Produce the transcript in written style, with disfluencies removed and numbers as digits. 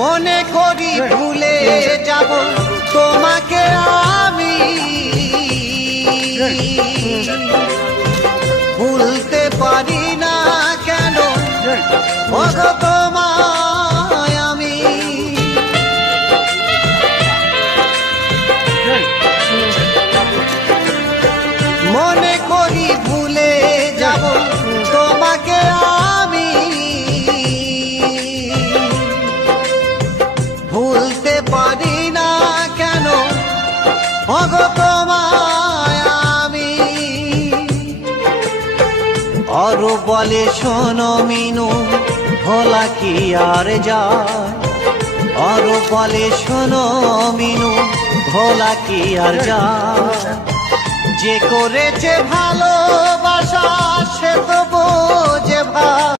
মনে করি ভুলে যাব তোমাকে আমি, ভুলতে পারি না কেন ওগো তোমায় আমি। মনে করি ভুলে যাব তোমাকে আমি, ভুলতে পারি না কেন ওগো তোমায় আমি। আরো বলে শোনো মিনু ভোলা কি আর যায়, আরো বলে শোনো মিনু ভোলা কি আর যায়। যে করেছে ভালোবাসা সে তো বোঝে ভালো।